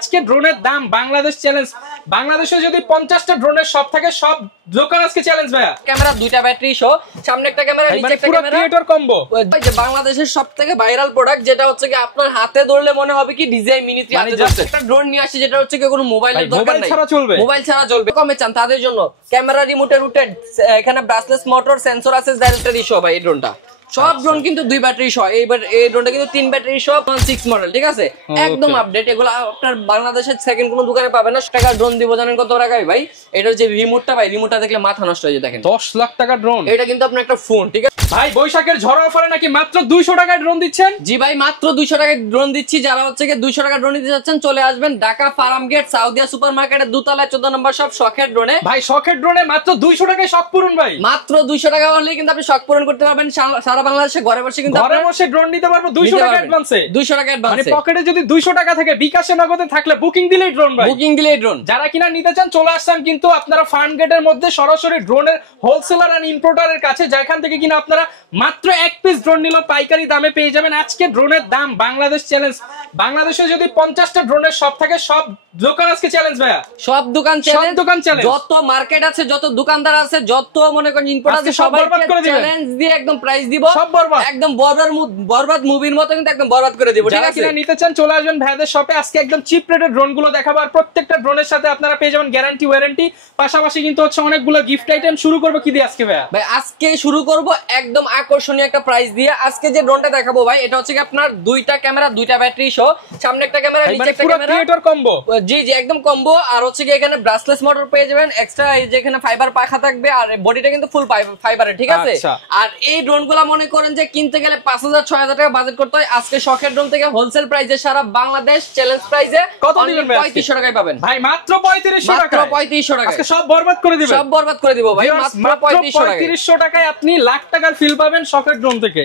আজকে ড্রোনের দাম বাংলাদেশ চ্যালেঞ্জ। বাংলাদেশে যদি 50টা ড্রোনের শপ থাকে, সব দোকান আজকে চ্যালেঞ্জ ভাইয়া। ক্যামেরা দুইটা ব্যাটারি সহ, সামনে একটা ক্যামেরা, নিচে একটা ক্যামেরা, ক্রিয়েটর কম্বো। যে বাংলাদেশের সবথেকে ভাইরাল প্রোডাক্ট, যেটা হচ্ছে কি আপনার হাতে ধরলে মনে হবে কি ডিজাই মিনি 3 হাতে ধরছে। একটা ড্রোন নিয়ে আসছে যেটা হচ্ছে কি কোনো মোবাইলের দরকার নাই, মোবাইল ছাড়া চলবে। কমে চান তাদের জন্য ক্যামেরা রিমোটের রুটেড, এখানে ব্রাসলেস মোটর, সেন্সর আছে, ডাইরেক্টরি সহ ভাই এই ড্রোনটা। সব ড্রোন কিন্তু 2 ব্যাটারি সহ, এই ড্রোনটা কিন্তু 3 ব্যাটারি সহ 6 মডেল, ঠিক আছে? একদম আপডেট। এগুলো আপনার বাংলাদেশের সেকেন্ড কোনো দোকানে পাবেন না। টাকা ড্রোন দিব জানেন কত টাকায় ভাই? এটা যে রিমোটটা ভাই, রিমোটটা দেখলে মাথা নষ্ট হয়ে যায়। দেখেন 10 লাখ টাকা ড্রোন। এটা কিন্তু আপনার একটা ফোন, ঠিক আছে ভাই? বৈশাখের ঝড় অফারে নাকি মাত্র 200 টাকায় ড্রোন দিচ্ছেন? জি ভাই, মাত্র 200 টাকায় ড্রোন দিচ্ছি। যারা হচ্ছে কি 200 টাকা ড্রোন দিতে যাচ্ছেন, চলে আসবেন Dhaka farm gate Saudia super মার্কেটের দোতলায় 14 নম্বর সব শখের ড্রোনে। ভাই শখের ড্রোনে মাত্র 200 টাকায় শখ পূরণ ভাই। মাত্র 200 টাকা হলেই কিন্তু আপনি শখ পূরণ করতে পারবেন। সারা বাংলাদেশে ঘরে বসে কিন্তু ঘরে বসে ড্রোন নিতে পারবো 200 টাকা অ্যাডভান্সে। 200 টাকা অ্যাডভান্স, মানে পকেটে যদি 200 টাকা থাকে, বিকাশে নগদে থাকলে বুকিং দিলেই ড্রোন ভাই, বুকিং দিলেই ড্রোন। যারা কিনা নিতে চান চলে আসছেন কিন্তু আপনারা ফার্ম গেটের মধ্যে সরাসরি ড্রোনের হোলসেলার এন্ড ইম্পোর্টারের কাছে, যেখান থেকে কিনা আপনারা মাত্র এক পিস ড্রোন নিলেও পাইকারি দামে পেয়ে যাবেন। আজকে ড্রোনের দাম বাংলাদেশ চ্যালেঞ্জ। বাংলাদেশে যদি 50টা ড্রোনের শপ থাকে, সব দোকান আজকে চ্যালেঞ্জ ভাইয়া। সব দোকান চ্যালেঞ্জ, দোকান চ্যালেঞ্জ। যত মার্কেট আছে, যত দোকানদার আছে, যত মনে করেন ইম্পোর্ট আছে, সবাইকে চ্যালেঞ্জ দিয়ে একদম প্রাইস দিব, সব বরবাদ, একদম বরবাদ মুভির মতো কিন্তু একদম বরবাদ করে দিব, ঠিক আছে? যারা নিতে চান চলে আসবেন ভাইদের শপে। আজকে একদম চিপ রেটের ড্রোন গুলো দেখাবো, আর প্রত্যেকটা ড্রোনের সাথে আপনারা পেয়ে যাবেন গ্যারান্টি ওয়ারেন্টি, পাশাপাশি কিন্তু হচ্ছে অনেকগুলো গিফট আইটেম। শুরু করবো কি দিয়ে আজকে ভাইয়া? ভাই আজকে শুরু করব একদম আকর্ষণীয় একটা প্রাইস দিয়ে। আজকে যে ড্রোনটা দেখাবো ভাই, এটা হচ্ছে কি আপনার দুইটা ক্যামেরা, দুইটা ব্যাটারি সহ, সামনে একটা ক্যামেরা, নিচে একটা ক্যামেরা, ক্রিয়েটর কম্বো। জি জি, একদম কম্বো। আর হচ্ছে কি এখানে ব্রাসলেস মোটর পেয়ে যাবেন, এক্সট্রা এই যে এখানে ফাইবার পাখা থাকবে, আর বডিটা কিন্তু ফুল ফাইবারের, ঠিক আছে? আর এই ড্রোনগুলো মনে করেন যে কিনতে গেলে 5000-6000 টাকা বাজেট করতে হয়। আজকে শখের ড্রোন থেকে হোলসেল প্রাইসে সারা বাংলাদেশ চ্যালেঞ্জ প্রাইসে কত দিবেন ভাই? 3500 টাকায় পাবেন ভাই, মাত্র 3500 টাকা। মাত্র 3500 টাকা। আজকে সব বরবাদ করে দিবেন, সব বরবাদ করে দিব ভাই। মাত্র 3500 টাকায় আপনি লাখ টাকার ফিল পাবেন শখের ড্রোন থেকে।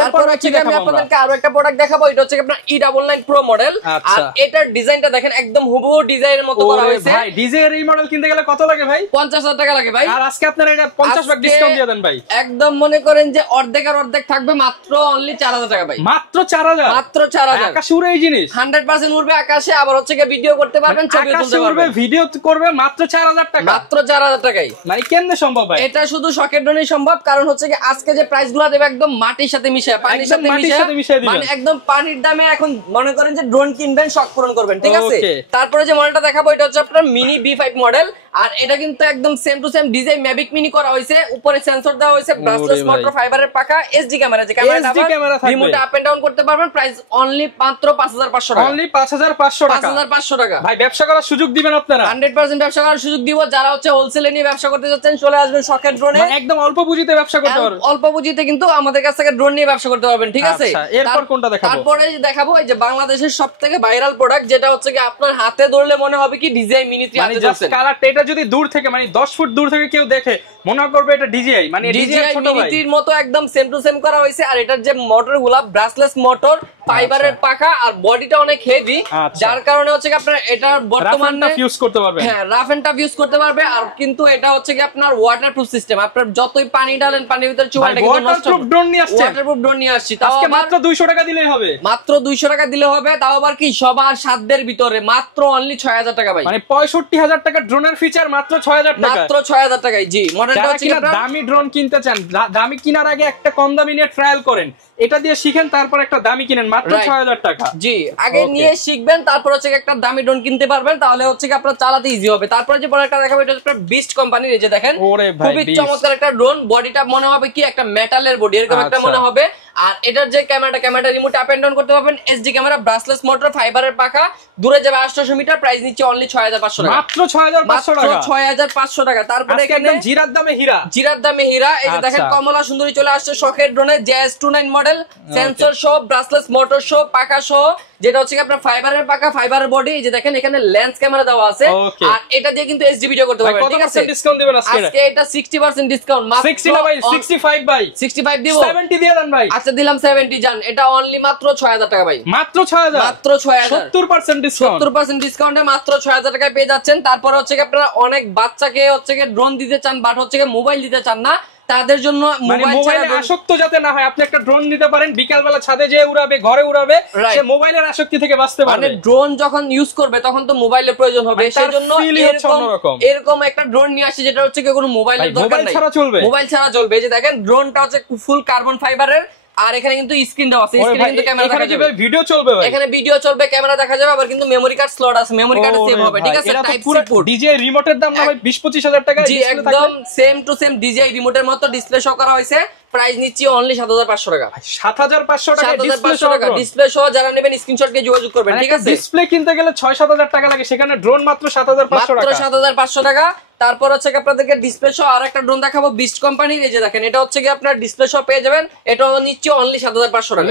তারপর হচ্ছে আমি আপনাদেরকে আরো একটা প্রোডাক্ট দেখাবো। এটা হচ্ছে আপনার E99 Pro মডেল। আর এটার ডিজাইনটা দেখেন, একদম হুবহু ডিজাইনের মতো করা হয়েছে। ভাই ডিজাইনের এই মডেল কিনতে গেলে কত লাগে ভাই? 50000 টাকা লাগে ভাই। আর আজকে আপনারা এটা 50% ডিসকাউন্ট দিয়ে দেন ভাই। একদম মনে করেন যে অর্ধেক আর অর্ধেক থাকবে, মাত্র অনলি 4000 টাকা ভাই। মাত্র 4000, মাত্র 4000। আকাশে উড়ে এই জিনিস 100% উড়বে আকাশে। আবার হচ্ছে কি ভিডিও করতে পারবেন, ছবি তুলতে পারবেন, ভিডিও করবে মাত্র 4000 টাকা। মাত্র 4000 টাকায়। মানে কেমনে সম্ভব ভাই? এটা শুধু শখের ড্রোনেই সম্ভব, কারণ হচ্ছে কি আজকে যে প্রাইসগুলো দেব একদম মাটির সাথে মিশে, পানির সাথে মিশে, মানে একদম পানির দামে। এখন মনে করেন যে ড্রোন কিনবেন, শখ পূরণ করবেন, ঠিক আছে? তারপরে যে মডেলটা দেখাবো, এটা হচ্ছে আপনার মিনি B5 মডেল। আর এটা কিন্তু একদম same to same design Mavic mini করা হয়েছে। উপরে সেন্সর দেওয়া হয়েছে, ব্রাসলেস মোটর, ফাইবারের পাকা, SD ক্যামেরা, যে ক্যামেরাটা রিমোট আপ এন্ড ডাউন করতে পারবেন। প্রাইস অনলি মাত্র 5500 টাকা। অনলি 5500 টাকা। 5500 টাকা ভাই, ব্যবসা করার সুযোগ দিবেন আপনারা? 100% ব্যবসা করার সুযোগ দিব। যারা হচ্ছে হোলসেলে নিয়ে ব্যবসা করতে যাচ্ছেন, চলে আসবেন শখের ড্রোনে। একদম অল্প পুঁজিতে ব্যবসা করতে পারবেন। অল্প পুঁজিতে কিন্তু আমাদের কাছ থেকে ড্রোন নিয়ে ব্যবসা করতে পারবেন, ঠিক আছে? এরপর কোনটা দেখাবো? তারপরে দেখাবো এই যে বাংলাদেশের সবথেকে ভাইরাল প্রোডাক্ট, যেটা হচ্ছে কি আপনার হাতে ধরলে মনে হবে কি ডিজাই মিনি 3 হাতে ধরছে। কালারটা এটা যদি দূর থেকে, মানে 10 ফুট দূর থেকে কেউ দেখে মনে করবে এটা DJI, মানে DJI ছোট ভাই। মিনিটির মতো একদম সেম টু সেম করা হয়েছে। আর এটার যে মোটরগুলা ব্রাসলেস মোটর, ফাইবারের পাখা, আর বডিটা অনেক হেভি, যার কারণে হচ্ছে কি আপনার এটা বর্তমানে ইউজ করতে পারবে। হ্যাঁ, রাফ এন্ড টাফ ইউজ করতে পারবে। আর কিন্তু এটা হচ্ছে কি আপনার ওয়াটারপ্রুফ সিস্টেম। আপনার যতই পানি ঢালেন, পানির ভিতরে চুবাটা কিন্তু নষ্ট হবে। ওয়াটারপ্রুফ ড্রোন নিয়ে আসছে। ওয়াটারপ্রুফ ড্রোন নিয়ে আসছি। তাও মাত্র 200 টাকা দিলেই হবে। মাত্র 200 টাকা দিলে হবে, তাও আবার কি সবার সাধ্যের ভিতরে। মাত্র অনলি 6000 টাকা ভাই। মানে 65000 টাকা ড্রোনের ফিচার মাত্র 6000 টাকা। মাত্র 6000 টাকায়। জি, মডেলটা হচ্ছে দামি ড্রোন কিনতে চান, দামি কেনার আগে একটা কম দামি নিয়ে ট্রায়াল করেন, এটা দিয়ে শিখেন, তারপর একটা দামি কিনেন, মাত্র 6000 টাকা। জি, আগে নিয়ে শিখবেন, তারপর হচ্ছে একটা দামি ড্রোন কিনতে পারবেন, তাহলে হচ্ছে কি আপনার চালাতে ইজি হবে। তারপরে যে প্রোডাক্টটা দেখাবো, এটা হচ্ছে বিস্ট কোম্পানির। এই যে দেখেন, খুবই চমৎকার একটা ড্রোন। বডিটা মনে হবে কি একটা মেটালের বডি, এরকম একটা মনে হবে। আর এটার যে ক্যামেরাটা রিমোট আপ এন্ড ডাউন করতে পারবেন, SD ক্যামেরা, ব্রাসলেস মোটর, ফাইবারের পাখা, দূরে যাবে 800 মিটার। প্রাইস নিচ্ছে অনলি 6500 টাকা। মাত্র 6500 টাকা। 6500 টাকা। তারপরে এখানে জিরার দামে হীরা, জিরার দামে হীরা। এই যে দেখেন, কমলা সুন্দরী চলে আসছে শখের ড্রোনে, JS29 মডেল, সেন্সর সহ, ব্রাসলেস মোটর সহ, পাখা সহ, যেটা হচ্ছে আপনার ফাইবারের পাকা, ফাইবারের বডি। এই যে দেখেন, এখানে লেন্স ক্যামেরা দেওয়া আছে। আর এটা দিয়ে কিন্তু HD ভিডিও করতে পারবেন, ঠিক আছে? ডিসকাউন্ট দিবেন আজকে? আজকে এটা 60% ডিসকাউন্ট। মাত্র 60 না ভাই, 65 ভাই। 65 দিব, 70 দিয়ে দেন ভাই। আচ্ছা, দিলাম 70 জান। এটা অনলি মাত্র 6000 টাকা ভাই। মাত্র 6000, মাত্র 6000, 70% ডিসকাউন্ট। 70% ডিসকাউন্টে মাত্র 6000 টাকায় পেয়ে যাচ্ছেন। তারপর হচ্ছে আপনারা অনেক বাচ্চাকে হচ্ছে ড্রোন দিতে চান, বাট হচ্ছে মোবাইল দিতে চান না, তাদের জন্য মোবাইলে আসক্ত যাতে না হয়, আপনি একটা ড্রোন নিতে পারেন, বিকালবেলা ছাদে যেয়ে উড়াবে, ঘরে উড়াবে, সে মোবাইলের আসক্তি থেকে বাঁচতে পারবে। মানে ড্রোন যখন ইউজ করবে তখন তো মোবাইলের প্রয়োজন হবে, সেজন্য এরকম একটা ড্রোন নিয়ে আসে যেটা হচ্ছে কোনো মোবাইলের দরকার নাই, মোবাইল ছাড়া চলবে। এই যে দেখেন ড্রোনটা হচ্ছে ফুল কার্বন ফাইবারের, আর এখানে কিন্তু স্ক্রিনটাও আছে, স্ক্রিনে কিন্তু ক্যামেরা দেখা যাবে, ভিডিও চলবে ভাই, এখানে ভিডিও চলবে, ক্যামেরা দেখা যাবে, আবার কিন্তু মেমরি কার্ড স্লট আছে, মেমরি কার্ড সেভ হবে, ঠিক আছে। টাইপ সি পোর্ট, ডিজিআই রিমোটের দাম না ভাই 20-25 হাজার টাকা, জি একদম সেম টু সেম ডিজিআই রিমোটের মতো ডিসপ্লে শো করা হয়েছে। প্রাইস নিচ্ছি অনলি 7500 টাকা, 7500 টাকা ডিসপ্লে সহ। যারা নেবেন স্ক্রিনশট দিয়ে যোগাযোগ করবেন, ঠিক আছে। ডিসপ্লে কিনতে গেলে 6-7 টাকা লাগে, সেখানে ড্রোন মাত্র 7500 টাকা, মাত্র 7500 টাকা। তারপর হচ্ছে কি আপনাদেরকে ডিসপ্লে সহ আরেকটা ড্রোন দেখাবো বিস্ট কোম্পানির। এই যে দেখেন এটা হচ্ছে কি আপনার ডিসপ্লে সহ পেয়ে যাবেন, এটা নিচ্ছি অনলি 7500 টাকা,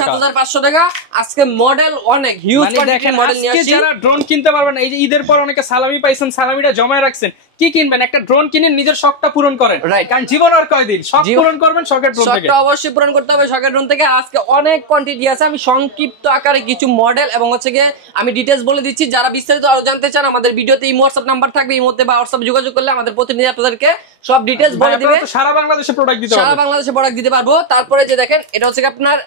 7500 টাকা। আজকে মডেল অনেক হিউজ কোয়ান্টিটির মডেল নিয়ে আসছি। যারা ড্রোন কিনতে পারবেন, এই যে ঈদের পর অনেকে সালামি পাইছেন, সালামিটা জমায় রাখছেন, কি কিনবেন? একটা ড্রোন কিনে নিজের শখটা পূরণ করেন, কারণ জীবন আর কয়দিন, শখ পূরণ করবেন শখের ড্রোন থেকে, শখটা অবশ্যই পূরণ করতে হবে শখের ড্রোন থেকে। আজকে অনেক কোয়ান্টিটি আছে, আমি সংক্ষিপ্ত আকারে কিছু মডেল এবং হচ্ছে গিয়ে আমি ডিটেইলস বলে দিচ্ছি। যারা বিস্তারিত আরো জানতে চান, আমাদের ভিডিওতে এই হোয়াটসঅ্যাপ নাম্বার থাকবে, এই মধ্যে বা হোয়াটসঅ্যাপ যোগাযোগ করলে আমাদের প্রতিনিধি আপনাদেরকে সব ডিটেইলস বলে দিবে। সারা বাংলাদেশে প্রোডাক্ট দিতে পারবো, সারা বাংলাদেশে প্রোডাক্ট দিতে পারবো। তারপরে যে দেখেন এটা হচ্ছে আপনার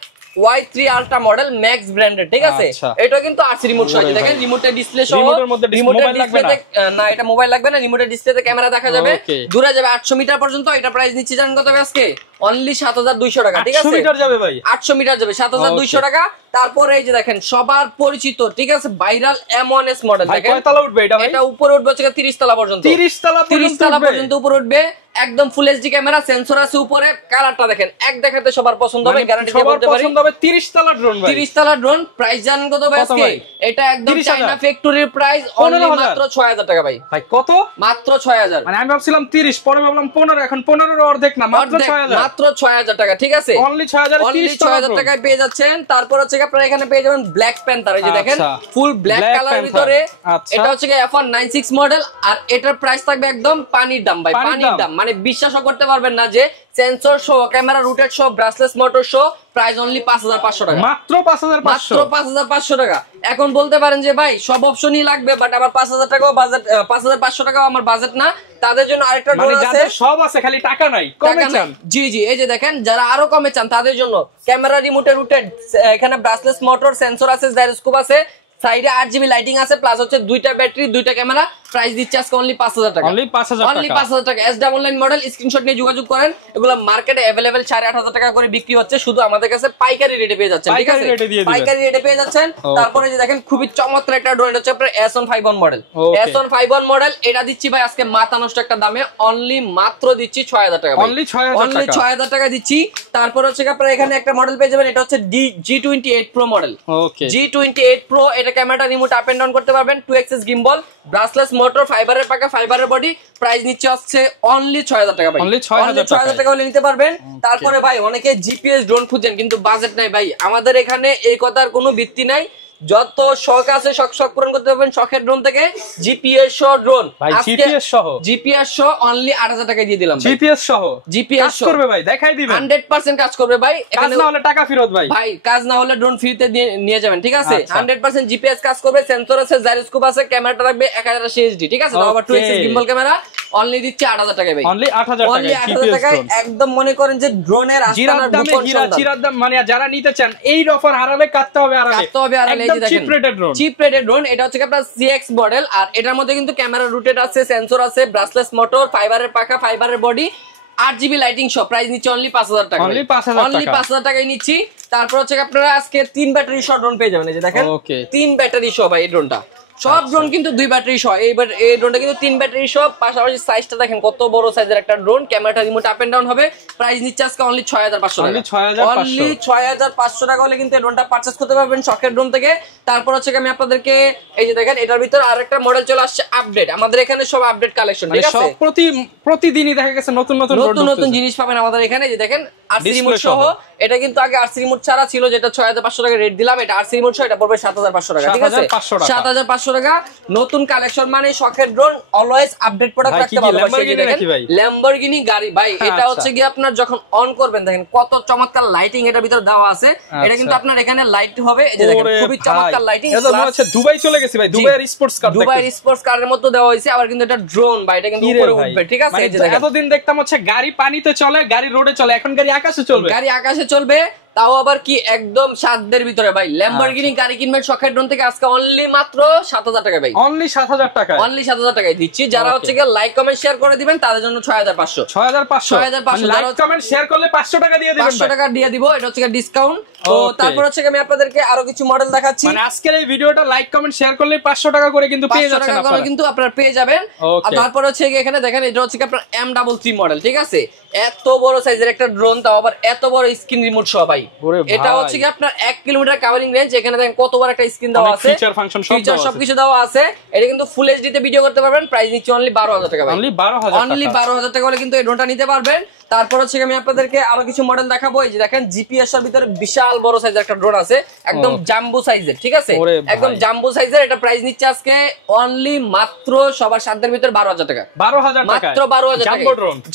Y3 ultra model max branded, ঠিক আছে। এটা কিন্তু আরসি রিমোট সহ, দেখেন রিমোটের ডিসপ্লে সহ, রিমোটের ডিসপ্লেতে না, এটা মোবাইল লাগবে না, রিমোটের ডিসপ্লেতে ক্যামেরা দেখা যাবে, দূরে যাবে 800 মিটার পর্যন্ত। এটা প্রাইস নিচ্ছি জানেন কত হবে আজকে? অনলি 7200 টাকা, ঠিক আছে। 800 মিটার যাবে ভাই, 800 মিটার যাবে 7200 টাকা। তারপরে এই যে দেখেন সবার পরিচিত, ঠিক আছে, ভাইরাল M1S মডেল। দেখেন কয় তলা উঠবে এটা ভাই? এটা উপরে উঠবে হচ্ছে 30 তলা পর্যন্ত, 30 তলা পর্যন্ত উপরে উঠবে। একদম ফুল এইচডি ক্যামেরা, সেন্সর আছে উপরে। কালারটা দেখেন, এক দেখাতে সবার পছন্দ হবে, গ্যারান্টি দিয়ে বলতে পারি পছন্দ হবে। 30 তলা ড্রোন ভাই, 30 তলা ড্রোন। প্রাইস জানেন কত ভাই আজকে? এটা একদম চায়না ফ্যাক্টরির প্রাইস, অনলি মাত্র 6000 টাকা ভাই। ভাই কত? মাত্র 6000। মানে আমি ভাবছিলাম 30, পরে ভাবলাম 15, এখন 15 এর অর্ধেক না, মাত্র 6000, মাত্র 6000 টাকা, ঠিক আছে। অনলি 6000 টাকায় পেয়ে যাচ্ছেন। তারপর হচ্ছে আপনারা এখানে পেয়ে যাবেন ব্ল্যাক প্যান্থার। এই যে দেখেন ফুল ব্ল্যাক কালারের ভিতরে, এটা হচ্ছে F196 মডেল, আর এটার প্রাইস থাকবে একদম পানির দাম ভাই, পানির দাম। মানে বিশ্বাস করতে পারবেন না যে সেন্সর সহ, ক্যামেরা রুটেড সহ, ব্রাসলেস মোটর সহ, প্রাইস অনলি 5500 টাকা, মাত্র 5500 টাকা। এখন বলতে পারেন যে ভাই সব অপশনই লাগবে, বাট আমার 5000 টাকাও বাজেট, 5500 টাকাও আমার বাজেট না। তাদের জন্য আরেকটা ড্রোন আছে, সব আছে, খালি টাকা নাই, কমে চান। জি জি, এই যে দেখেন যারা আরো কমে চান তাদের জন্য ক্যামেরা রিমোটের রুটেড, এখানে ব্রাসলেস মোটর, সেন্সর আছে, জাইরোস্কোপ আছে, সাইডে 8GB লাইটিং আছে, প্লাস হচ্ছে দুইটা ব্যাটারি, দুইটা ক্যামেরা। প্রাইস দিচ্ছে আজকে অনলি 5000 টাকা, অনলি 5000 টাকা। S double line model, screenshot নিয়ে যোগাযোগ করেন। এগুলো মার্কেটে अवेलेबल 8500 টাকা করে বিক্রি হচ্ছে, শুধু আমাদের কাছে পাইকারি রেটে পেয়ে যাচ্ছেন, ঠিক আছে, পাইকারি রেটে পেয়ে যাচ্ছেন। তারপরে যে দেখেন খুবই চমৎকার একটা ড্রোন হচ্ছে আপনার S151 মডেল, S151 মডেল। এটা দিচ্ছি ভাই আজকে মাথা নষ্ট একটা দামে, অনলি মাত্র দিচ্ছি 6000 টাকা, অনলি 6000 টাকা দিচ্ছি। তারপর হচ্ছে আপনারা এখানে একটা মডেল পেয়ে যাবেন, এটা হচ্ছে G28 Pro model, G28 Pro। এটা ক্যামেরাটা রিমোট আপ এন্ড ডাউন করতে পারবেন, 2 এক্সিস গিম্বল, ব্রাসলেস মোটর, ফাইবারের পাকা, ফাইবারের বডি। প্রাইস নিচ্ছে হচ্ছে অনলি 6000 টাকা ভাই, অনলি 6000 টাকা হলে নিতে পারবেন। তারপরে ভাই অনেকে জিপিএস ড্রোন খুঁজেন কিন্তু বাজেট নাই ভাই, আমাদের এখানে এই কথার কোনো ভিত্তি নাই। যত শখ আছে শখ পূরণ করতে পারবেন শখের ড্রোন থেকে। জিপিএস সহ ড্রোন, জিপিএস সহ অনলি 8000 টাকা দিয়ে দিলাম। জিপিএস সহ কাজ করবে ভাই, দেখাই দিবেন, 100% কাজ করবে ভাই। কাজ না হলে টাকা ফেরত ভাই, ভাই কাজ না হলে ড্রোন ফ্রিতে নিয়ে যাবেন, ঠিক আছে। 100% জিপিএস কাজ করবে, সেন্সর আছে, জাইরোস্কোপ আছে, ক্যামেরাটা রাখবে 1080 এইচডি, ঠিক আছে। আবার 2 এক্সিস গিম্বল ক্যামেরা, অনলি দিচ্ছে 8000 টাকা ভাই, অনলি 8000 টাকায়। একদম মনে করেন যে ড্রোনের আস্তানার জিরার দাম, মানে যারা নিতে চান এই অফার হারালে কাটতে হবে, আড়ালে চিপ রেটেড ড্রোন। এটা হচ্ছে আপনার CX মডেল, আর এটার মধ্যে কিন্তু ক্যামেরা রুটেড আছে, সেন্সর আছে, ব্রাসলেস মোটর, ফাইবারের পাখা, ফাইবারের বডি, 8GB লাইটিং সব। প্রাইস নিচ্ছে অনলি 5000 টাকা, অনলি 5000 টাকায় নিচ্ছি। তারপর হচ্ছে আপনারা আজকে 3 ব্যাটারি সহ ড্রোন পেয়ে যাবেন। এই যে দেখেন 3 ব্যাটারি সহ ভাই এই ড্রোনটা, সব ড্রোন কিন্তু 2 ব্যাটারি সহ। এইবার এই ড্রোনটা কিন্তু 3 ব্যাটারি সহ, পাশাপাশি সাইজটা দেখেন কত বড় সাইজের একটা ড্রোন, ক্যামেরাটা রিমোট আপ এন্ড ডাউন হবে। প্রাইস নিচ্ছে আজকে অনলি 6500 টাকা, অনলি 6500 টাকা হলে কিন্তু এই ড্রোনটা পারচেজ করতে পারবেন শখের ড্রোন থেকে। তারপর হচ্ছে আমি আপনাদেরকে এই যে দেখেন এটার ভিতর আরেকটা মডেল চলে আসছে আপডেট, আমাদের এখানে সব আপডেট কালেকশন, ঠিক আছে। প্রতিদিনই দেখা গেছে নতুন জিনিস পাবেন আমাদের এখানে। যে দেখেন আরসি রিমোট সহ এটা কিন্তু আগে আরসি রিমোট ছাড়া ছিল, যেটা 6500 টাকা রেট দিলাম। এটা আরসি রিমোট সহ এটা পড়বে 7500 টাকা, ঠিক আছে? 7500 টাকা। নতুন কালেকশন মানে শখের ড্রোন, অলওয়েজ আপডেট প্রোডাক্ট রাখতে ভালোবাসি। ল্যাম্বরগিনি গাড়ি ভাই, এটা হচ্ছে কি আপনার যখন অন করবেন দেখেন কত চমৎকার লাইটিং এটার ভিতরে দেওয়া আছে। এটা কিন্তু আপনার এখানে লাইট হবে, এই যে দেখেন খুবই চমৎকার লাইটিং। এটা মনে হচ্ছে দুবাই চলে গেছে ভাই, দুবাইয়ের স্পোর্টস কার, দুবাইয়ের স্পোর্টস কারের মতো দেওয়া হয়েছে। আবার কিন্তু এটা ড্রোন ভাই, এটা কিন্তু উপরে উঠবে, ঠিক আছে? এই যে দেখেন এতদিন দেখতাম হচ্ছে গাড়ি পানিতে চলে, গাড়ি রোডে চলে, এখন গাড়ি আকাশে চলবে। গাড়ি আকাশে চলবে, তাও আবার কি একদম সাধ্যের ভিতরে ভাই। ল্যাম্বরগিনি গাড়ি কিনবেন শখের ড্রোন থেকে আজকে অনলি মাত্র 7000 টাকা ভাই, অনলি 7000 টাকা, অনলি 7000 টাকায় দিচ্ছি। যারা হচ্ছে কি লাইক কমেন্ট শেয়ার করে দিবেন তাদের জন্য 6500 লাইক কমেন্ট শেয়ার করলে 500 টাকা দিয়ে দিবেন, 500 টাকা দিয়ে দিব। এটা হচ্ছে ডিসকাউন্ট। তো তারপর হচ্ছে আমি আপনাদেরকে আরো কিছু মডেল দেখাচ্ছি। মানে আজকের এই ভিডিওটা লাইক কমেন্ট শেয়ার করলে 500 টাকা করে কিন্তু পেয়ে যাচ্ছেন আপনারা, কিন্তু আপনারা পেয়ে যাবেন। আর তারপর হচ্ছে এখানে দেখেন এটা হচ্ছে কি আপনার M33 মডেল, ঠিক আছে? এত বড় সাইজের একটা ড্রোন, তাও আবার এত বড় স্ক্রিন রিমোট সহ ভাই। এটা হচ্ছে কি আপনার 1 কিলোমিটার কভারিং রেঞ্জ। এখানে দেখেন কত বড় একটা স্ক্রিন দেওয়া আছে, ফিচার ফাংশন সবকিছু দেওয়া আছে। এটা কিন্তু ফুল এইচডি তে ভিডিও করতে পারবেন। প্রাইস নিচ্ছে অনলি 12000 টাকা ভাই, অনলি 12000 টাকা হলে কিন্তু এই ড্রোনটা নিতে পারবেন। তারপর হচ্ছে আমি আপনাদেরকে আরো কিছু মডেল দেখাবো। এই যে দেখেন জিপিএস এর ভিতরে বিশাল বড় সাইজের একটা ড্রোন আছে, একদম জাম্বো সাইজের, ঠিক আছে? একদম জাম্বো সাইজের। এটা প্রাইস নিচ্ছে আজকে অনলি মাত্র সবার সাধ্যের ভিতরে 12000 টাকা, 12000 টাকা, মাত্র 12000 টাকা।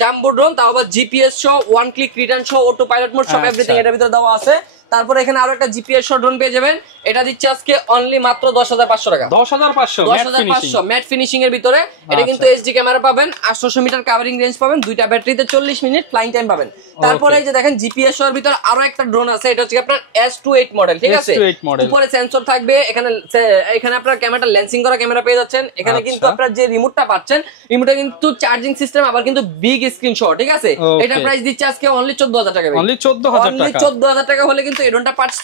জাম্বো ড্রোন, তাও আবার জিপিএস সহ, ওয়ান ক্লিক রিটার্ন সহ, অটো পাইলট মোড সব এভরিথিং এটার ভিতরে দেওয়া আছে। তারপর এখানে আরো একটা জিপিএস সহ ড্রোন পেয়ে যাবেন। এটা দিচ্ছে আজকে অনলি মাত্র 10500 টাকা, 10500 ম্যাট ফিনিশিং এর ভিতরে। এটা কিন্তু এইচডি ক্যামেরা পাবেন, 800 মিটার কভারিং রেঞ্জ পাবেন, দুইটা ব্যাটারিতে 40 মিনিট ফ্লাইং টাইম পাবেন। তারপরে এই যে দেখেন জিপিএস এর ভিতরে আরো একটা ড্রোন আছে। এটা হচ্ছে আপনার S28 মডেল, ঠিক আছে? উপরে সেন্সর থাকবে, এখানে আপনার ক্যামেরাটা লেন্সিং করা ক্যামেরা পেয়ে যাচ্ছেন। এখানে কিন্তু আপনার যে রিমোটটা পাচ্ছেন, রিমোটে কিন্তু চার্জিং সিস্টেম, আবার কিন্তু বিগ স্ক্রিন সহ, ঠিক আছে? এটা প্রাইস দিচ্ছে আজকে অনলি 14000 টাকা, অনলি 14000 টাকা হলে কিন্তু এই ড্রোনটা পারচেজ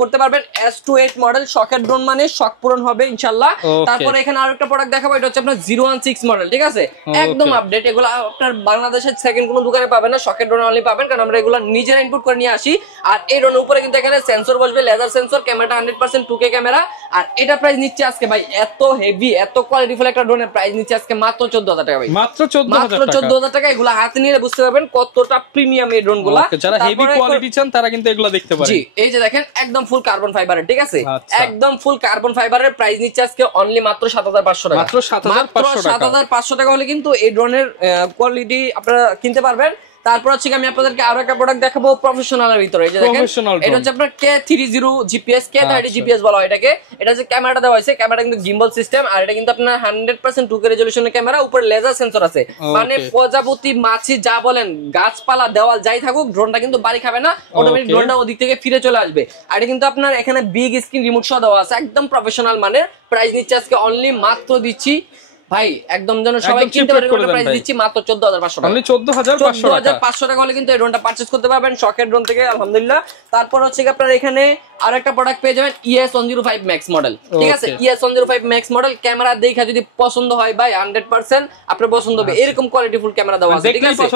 করতে পারবেন। S28 মডেল, শখের ড্রোন মানে শখ পূরণ হবে ইনশাআল্লাহ। তারপরে এখানে আরো একটা প্রোডাক্ট দেখাবো। এটা হচ্ছে আপনার 016 মডেল, ঠিক আছে? একদম আপডেট। এগুলো আপনার বাংলাদেশের সেকেন্ড কোনো দোকানে পাবেন না, শখের ড্রোন অনলি পাবেন, কারণ আমরা এগুলো নিজেরা ইনপুট করে নিয়ে আসি। আর এই ড্রোনের উপরে কিন্তু এখানে সেন্সর বসবে, লেজার সেন্সর, ক্যামেরাটা 100% 2K ক্যামেরা। আর এটা প্রাইস নিচ্ছে আজকে ভাই, এত হেভি এত কোয়ালিটিফুল একটা ড্রোনের প্রাইস নিচ্ছে আজকে মাত্র 14000 টাকা ভাই, মাত্র 14000 টাকা। এগুলো হাতে নিলে বুঝতে পারবেন কতটা প্রিমিয়াম এই ড্রোনগুলো। যারা হেভি কোয়ালিটি চান তারা কিন্তু এগুলো দেখতে পারেন। জি, এই যে দেখেন একদম ফুল কার্বন ফাইবারের, ঠিক আছে? একদম ফুল কার্বন ফাইবারের। প্রাইস নিচ্ছে আজকে অনলি মাত্র 7500 টাকা, মাত্র 7500 টাকা হলে কিন্তু এই ড্রোনের কোয়ালিটি আপনারা কিনতে পারবেন। তারপর হচ্ছে আমি আপনাদেরকে আরো একটা প্রোডাক্ট দেখাবো প্রফেশনালের ভিতরে। এই যে দেখেন এটা হচ্ছে আপনার K30 জিপিএস, K30 জিপিএস বলা হয় এটাকে। এটা যে ক্যামেরাটা দেওয়া হয়েছে, ক্যামেরাটা কিন্তু গিম্বল সিস্টেম। আর এটা কিন্তু আপনার 100% 2K রেজোলিউশনের ক্যামেরা, উপরে লেজার সেন্সর আছে। মানে প্রজাপতি, মাছি যা বলেন, গাছপালা, দেওয়াল যাই থাকুক, ড্রোনটা কিন্তু বাড়ি খাবে না, অটোমেটিক ড্রোনটা ওদিক থেকে ফিরে চলে আসবে। আর এটা কিন্তু আপনার এখানে বিগ স্ক্রিন রিমোট সহ দেওয়া আছে, একদম প্রফেশনাল মানের। প্রাইস নিচ্ছে আজকে অনলি মাত্র দিচ্ছি ভাই, একদম যেন সবাই কিনতে পারে, প্রাইস দিচ্ছি মাত্র 14500 টাকা, অনলি 14500 টাকা হলে কিন্তু এই ড্রোনটা পারচেজ করতে পারবেন শখের ড্রোন থেকে, আলহামদুলিল্লাহ। তারপর হচ্ছে আপনারা এখানে আর একটা প্রোডাক্ট পেয়ে যাবেন, ES105 Max মডেল, ঠিক আছে? ES105 Max model. ক্যামেরা দেখা যদি পছন্দ হয় ভাই, 100% আপনার পছন্দ হবে। এরকম কোয়ালিটিফুল ক্যামেরা দেওয়া আছে, ঠিক আছে?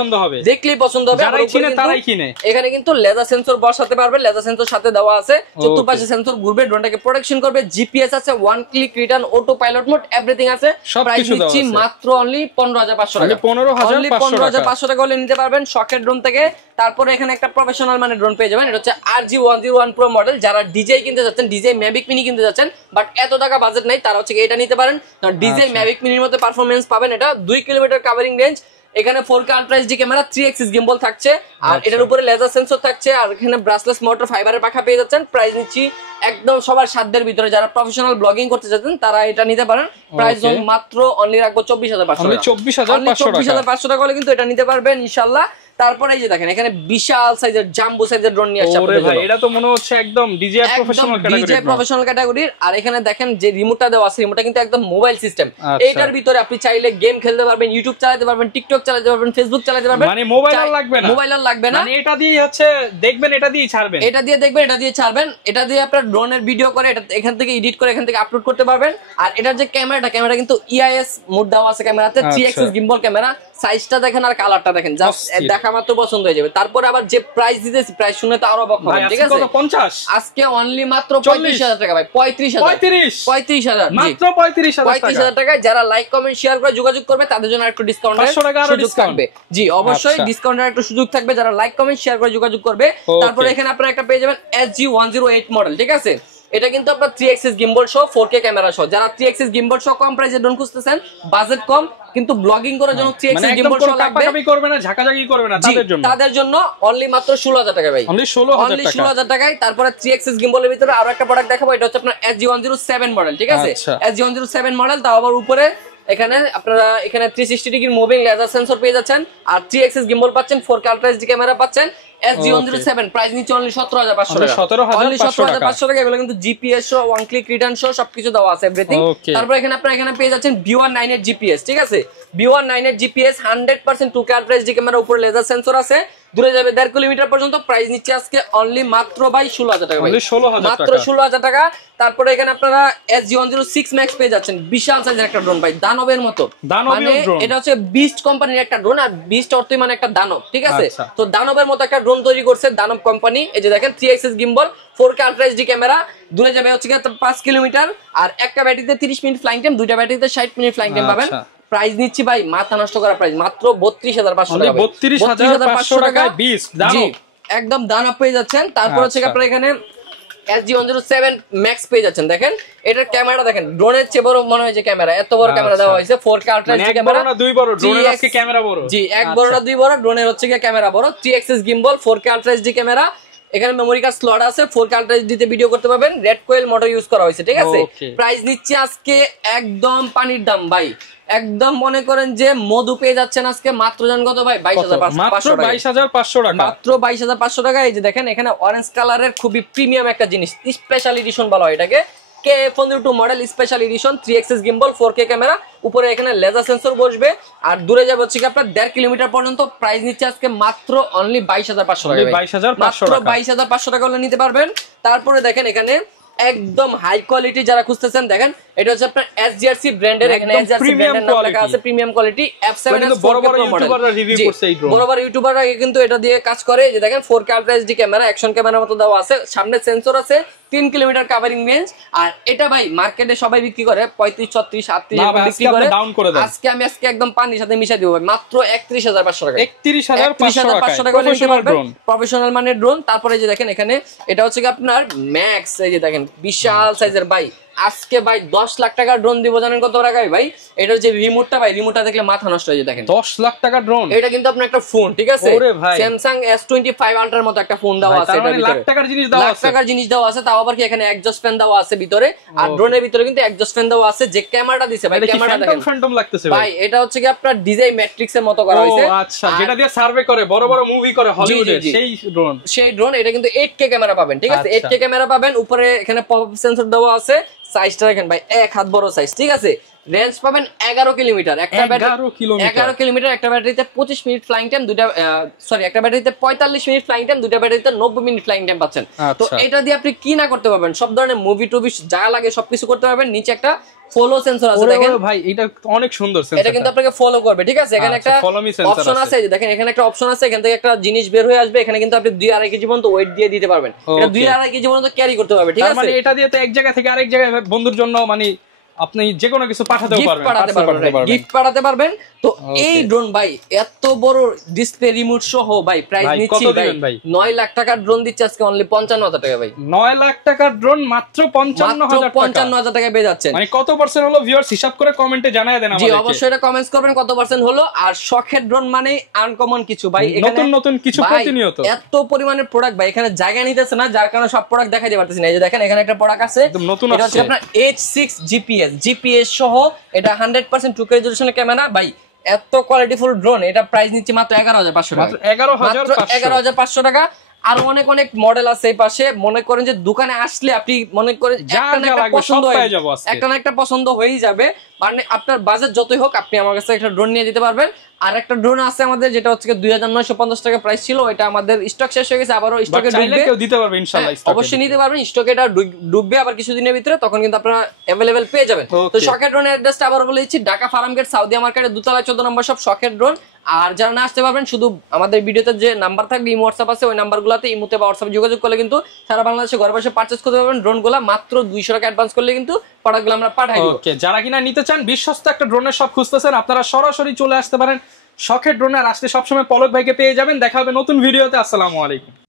দেখলেই পছন্দ হবে, যারাই কিনে তারাই কিনে। এখানে কিন্তু লেজার সেন্সর বসাতে পারবে, লেজার সেন্সর সাথে দেওয়া আছে, চতুর্পাশে সেন্সর ঘুরবে, ড্রোনটাকে প্রোটেকশন করবে। জিপিএস আছে, one click return, auto pilot mode, everything আছে। প্রাইস দিচ্ছি মাত্র অনলি 15500 টাকা, 15500 টাকা হলে নিতে পারবেন শখের ড্রোন থেকে। তারপরে এখানে একটা প্রফেশনাল মানে ড্রোন পেয়ে যাবেন। এটা হচ্ছে RG101 Pro মডেল। যারা DJI কিনতে যাচ্ছেন, DJI Mavic Mini কিনতে যাচ্ছেন, বাট এত টাকা বাজেট নাই, তারা হচ্ছে এটা নিতে পারেন। DJI Mavic Mini এর মতো পারফরম্যান্স পাবেন। এটা 2 কিলোমিটার কভারিং রেঞ্জ, এখানে 4K ultra HD camera, 3 axis gimbal থাকছে, আর এটার উপরে লেজার সেন্সর থাকছে, আর এখানে ব্রাসলেস মোটর ফাইবারের পাখা পেয়ে যাচ্ছেন। প্রাইস নিচ্ছি একদম সবার সাধ্যের ভিতরে। যারা প্রফেশনাল ব্লগিং করতে চাচ্ছেন তারা এটা নিতে পারেন। প্রাইস মাত্র অনলি রাখবো 24500 টাকা হলে কিন্তু এটা নিতে পারবেন ইনশাআল্লাহ। তারপরে এই যে দেখেন এখানে বিশাল সাইজের জাম্বো সাইজের ড্রোন নিয়ে আসছে আপনাদের জন্য। এটা তো মনে হচ্ছে একদম DJI প্রফেশনাল ক্যাটাগরির। আর এখানে দেখেন যে রিমোটটা দেওয়া আছে, রিমোটটা কিন্তু একদম মোবাইল সিস্টেম। এইটার ভিতরে আপনি চাইলে গেম খেলতে পারবেন, ইউটিউব চালাতে পারবেন, টিকটক চালাতে পারবেন, ফেসবুক চালাতে পারবেন। মানে মোবাইল আর লাগবে না, মোবাইল আর লাগবে না। মানে এটা দিয়ে হচ্ছে দেখবেন, এটা দিয়ে ছাড়বেন, এটা দিয়ে দেখবেন, এটা দিয়ে ছাড়বেন। এটা দিয়ে আপনার ড্রোনের ভিডিও করে এটা এখান থেকে এডিট করে এখান থেকে আপলোড করতে পারবেন। আর এটার যে ক্যামেরা কিন্তু EIS মোড দেওয়া আছে ক্যামেরাতে, 3 এক্সিস গিম্বল ক্যামেরা, সাইজটা দেখেন আর কালারটা দেখেন, জাস্ট দেখা মাত্র পছন্দ হয়ে যাবে। তারপর আবার যে প্রাইস দিতেছি, প্রাইস শুনে তো আরো অবাক হবেন, ঠিক আছে? 50 আজকে অনলি মাত্র 35000 টাকা ভাই, 35000 মাত্র 35000 টাকায় যারা লাইক কমেন্ট শেয়ার করে যোগাযোগ করবে তাদের জন্য একটু ডিসকাউন্টের সুযোগ থাকবে। জি অবশ্যই ডিসকাউন্টের একটু সুযোগ থাকবে যারা লাইক কমেন্ট শেয়ার করে যোগাযোগ করবে। তারপর এখানে আপনারা একটা পেয়ে যাবেন SG108 মডেল, ঠিক আছে? এটা কিন্তু আপনার 3 axis gimbal সহ 4K ক্যামেরা সহ, যারা 3 axis gimbal সহ কম প্রাইসে ড্রোন খুঁজতেছেন, বাজেট কম কিন্তু ব্লগিং করার জন্য 3 axis gimbal সহ লাগবে, কাপাকাপি করবে না, ঝাঁকাঝাঁকি করবে না, তাদের জন্য অনলি মাত্র 16000 টাকা ভাই, অনলি 16000 টাকায়। তারপরে 3 axis gimbal এর ভিতরে আরো একটা প্রোডাক্ট দেখাবো, এটা হচ্ছে আপনার SG107 মডেল, ঠিক আছে? SG107 মডেল, তাও আবার উপরে এখানে আপনারা এখানে 360 ডিগ্রি মুভিং লেজার সেন্সর পেয়ে যাচ্ছেন, আর 3 axis gimbal পাচ্ছেন, 4K আলট্রা এইচডি ক্যামেরা পাচ্ছেন। SG107 প্রাইস নিচ্ছে অনলি 17500 টাকা, 17500 টাকা। এগুলো কিন্তু জিপিএস সহ, ওয়ান ক্লিক রিটার্ন সহ সবকিছু দেওয়া আছে, এভরিথিং। তারপর এখানে আপনারা এখানে পেয়ে যাচ্ছেন B19 এর জিপিএস, ঠিক আছে? B19 এর GPS 100% 2K ultra HD camera, উপরে লেজার সেন্সর আছে, দূরে যাবে 1.5 কিলোমিটার পর্যন্ত। প্রাইস নিচ্ছে আজকে অনলি মাত্র ভাই 16000 টাকা, মাত্র 16000 টাকা। তারপরে এখানে আপনারা SG106 ম্যাক্স পেয়ে যাচ্ছেন, বিশাল সাইজের একটা ড্রোন ভাই, দানবের মতো, মানে এটা হচ্ছে বিস্ট কোম্পানির একটা ড্রোন, আর বিস্ট অর্থই মানে একটা দানব, ঠিক আছে? তো দানবের মতো একটা ড্রোন তৈরি করছে দানব কোম্পানি। এই যে দেখেন 3 axis gimbal, 4K ultra HD camera, দূরে যাবে হচ্ছে 5 কিলোমিটার, আর একটা ব্যাটারিতে 30 মিনিট ফ্লাইং টাইম, দুইটা ব্যাটারিতে 60 মিনিট ফ্লাইং টাইম পাবেন। প্রাইস নিচ্ছি ভাই মাথা নষ্ট করা প্রাইস, মাত্র 32500 টাকা, 32500 টাকায় 20 দানব, একদম দানব পেয়ে যাচ্ছেন। তারপর হচ্ছে আপনারা এখানে SG107 ম্যাক্স পেয়ে যাচ্ছেন। দেখেন এটার ক্যামেরা দেখেন, ড্রোনের চেয়ে বড় মনে হয় যে ক্যামেরা, এত বড় ক্যামেরা দেওয়া হয়েছে, 4K আলট্রা এইচডি ক্যামেরা, না দুই বড়, ড্রোনের আজকে ক্যামেরা বড়, জি এক বড় না দুই বড়, ড্রোনের হচ্ছে ক্যামেরা বড়, 3 axis gimbal, 4K ultra HD camera, এখানে মেমরি কার্ড স্লট আছে, 4K আলট্রা এইচডি তে ভিডিও করতে পারবেন, রেড কোয়েল মোটর ইউজ করা হয়েছে, ঠিক আছে? প্রাইস নিচ্ছে আজকে একদম পানির দাম ভাই, একদম মনে করেন যে মধু পেয়ে যাচ্ছেন আজকে মাত্র জান কত ভাই, 22500 টাকা, মাত্র 22500 টাকা। এই যে দেখেন এখানে অরেঞ্জ কালারের খুবই প্রিমিয়াম একটা জিনিস, স্পেশাল এডিশন বলা হয় এটাকে, KF102 model special edition, 3 axis gimbal, 4K camera, উপরে এখানে লেজার সেন্সর বসবে, আর দূরে যাবে হচ্ছে আপনার 1.5 কিলোমিটার পর্যন্ত। প্রাইস নিচ্ছে আজকে মাত্র অনলি 22500 টাকা, 22500 টাকা হলে নিতে পারবেন। তারপরে দেখেন এখানে একদম হাই কোয়ালিটি যারা খুঁজতেছেন, দেখেন এটা হচ্ছে আপনার SGRC ব্র্যান্ডের, এখানে SGRC ব্র্যান্ডের নাম লেখা আছে, premium quality F7S 4K Pro model. বড় বড় ইউটিউবাররা কিন্তু এটা দিয়ে কাজ করে। যে দেখেন 4K ultra HD camera, action ক্যামেরার মতো দেওয়া আছে, সামনে সেন্সর আছে, 3 কিলোমিটার কভারিং রেঞ্জ। আর এটা ভাই মার্কেটে সবাই বিক্রি করে 35, 36, 38 বিক্রি করে, আজকে আমি একদম পানির সাথে মিশাই দিব ভাই, মাত্র 31500 টাকা, 31500 টাকা নিতে পারবেন, প্রফেশনাল মানের ড্রোন। তারপরে যে দেখেন এখানে এটা হচ্ছে আপনার ম্যাক্স, এই যে দেখেন বিশাল সাইজের ভাই, আজকে ভাই 10 লাখ টাকার ড্রোন দিব, জানেন কত টাকায় ভাই? এটার যে রিমোটটা ভাই, রিমোটটা দেখলে মাথা নষ্ট হয়ে যায়। দেখেন 10 লাখ টাকার ড্রোন, এটা কিন্তু আপনার একটা ফোন, ঠিক আছে? স্যামসাং S25 আলট্রার মতো একটা ফোন দেওয়া আছে, এটার ভিতরে লাখ টাকার জিনিস দেওয়া আছে, তাও আবার কি এখানে এক্সজস্ট ফ্যান দেওয়া আছে ভিতরে, আর ড্রোনের ভিতরে কিন্তু এক্সজস্ট ফ্যান দেওয়া আছে। যে ক্যামেরাটা দিছে ভাই, ক্যামেরাটা দেখেন ফ্যান্টম লাগতেছে ভাই, এটা হচ্ছে কি আপনার ডিজাই ম্যাট্রিক্স এর মতো করা হয়েছে। আচ্ছা, যেটা দিয়ে সার্ভে করে, বড় বড় মুভি করে হলিউডে, সেই ড্রোন। এটা কিন্তু 8K ক্যামেরা পাবেন, ঠিক আছে? 8K ক্যামেরা পাবেন, উপরে এখানে পপ সেন্সর দেওয়া আছে, সাইজটা দেখেন ভাই, এক হাত বড় সাইজ, ঠিক আছে? রেঞ্জ পাবেন 11 কিলোমিটার, একটা ব্যাটারি 11 কিলোমিটার, একটা ব্যাটারিতে 25 মিনিট ফ্লাইং টাইম, দুইটা একটা ব্যাটারিতে 45 মিনিট ফ্লাইং টাইম, দুইটা ব্যাটারিতে 90 মিনিট ফ্লাইং টাইম পাচ্ছেন। তো এটা দিয়ে আপনি কি না করতে পারবেন, সব ধরনের মুভি টুভি যা লাগে সবকিছু করতে পারবেন। নিচে একটা ফলো সেন্সর আছে, দেখেন ভাই এটা অনেক সুন্দর সেন্সর, এটা কিন্তু আপনাকে ফলো করবে, ঠিক আছে? এখানে একটা অপশন আছে, এই যে দেখেন এখানে একটা অপশন আছে, এখান থেকে একটা জিনিস বের হয়ে আসবে, এখানে কিন্তু আপনি 2-2.5 কেজি পর্যন্ত ওয়েট দিয়ে দিতে পারবেন, এটা 2-2.5 কেজি পর্যন্ত ক্যারি করতে পারবে, ঠিক আছে? মানে এটা দিয়ে তো এক জায়গা থেকে আরেক জায়গায় বন্ধুর জন্য মানে আপনি যে কোনো কিছু পাঠাতে পারবেন, গিফট পাঠাতে পারবেন। তো এই ড্রোন ভাই এত বড় ডিসপ্লে রিমোট সহ ভাই, প্রাইস নিচ্ছি ভাই 9 লাখ টাকার ড্রোন দিচ্ছে আজকে অনলি 55000 টাকা ভাই, 9 লাখ টাকার ড্রোন মাত্র 55000 টাকা পেয়ে যাচ্ছেন। মানে কত পার্সেন্ট হলো ভিউয়ার্স হিসাব করে কমেন্টে জানায় দেন আমাদেরকে। জি অবশ্যই এটা কমেন্টস করবেন কত পার্সেন্ট হলো। আর শখের ড্রোন মানে আনকমন কিছু ভাই, এখানে নতুন নতুন কিছু প্রতিনিয়ত এত পরিমাণের প্রোডাক্ট ভাই, এখানে জায়গা নিতেছে না, যার কারণে সব প্রোডাক্ট দেখাইতে পারতেছি না। এই যে দেখেন এখানে একটা প্রোডাক্ট আছে, একদম নতুন, এটা হচ্ছে আপনার H6 GPS সহ, এটা 100% 2K রেজোলিউশনের ক্যামেরা ভাই, এত কোয়ালিটিফুল ড্রোন। এটা প্রাইস নিচ্ছে মাত্র 11500 টাকা, মাত্র 11500 টাকা। আর অনেক অনেক মডেল আছে এই পাশে। মনে করেন যে দোকানে আসলে আপনি মনে করেন একটা না একটা পছন্দ হয়েই যাবে, মানে আপনার বাজেট যতই হোক আপনি আমার কাছে একটা ড্রোন নিয়ে যেতে পারবেন। আর একটা ড্রোন আছে আমাদের, যেটা হচ্ছে 2950 টাকা প্রাইস ছিল, এটা আমাদের স্টক শেষ হয়ে গেছে, আবারও স্টকে দিতে পারবে ইনশাআল্লাহ, অবশ্যই নিতে পারবেন। স্টকে এটা ঢুকবে আবার কিছুদিনের ভিতরে, তখন কিন্তু আপনারা अवेलेबल পেয়ে যাবেন। তো শখের ড্রোনের অ্যাড্রেসটা আবার বলে দিচ্ছি, ঢাকা ফার্ম গেট সাউদিয়া মার্কেটের দোতলা 14 নম্বর শপ শখের ড্রোন। আর যারা না আসতে পারবেন শুধু আমাদের ভিডিওতে যে নাম্বার থাকবে ইমো হোয়াটসঅ্যাপ আছে ওই নাম্বারগুলোতে ইমোতে বা হোয়াটসঅ্যাপে যোগাযোগ করলে কিন্তু সারা বাংলাদেশে ঘরে বসে পারচেজ করতে পারবেন ড্রোনগুলো মাত্র 200 টাকা অ্যাডভান্স করলে কিন্তু প্রোডাক্টগুলো আমরা পাঠাই দেব। ওকে, যারা কিনা নিতে চান বিশ্বস্ত একটা ড্রোনের শপ খুঁজতেছেন আপনারা সরাসরি চলে আসতে পারেন শখের ড্রোন। আর আসতে সবসময় পলক ভাইকে পেয়ে যাবেন। দেখা হবে নতুন ভিডিওতে। আসসালামু আলাইকুম।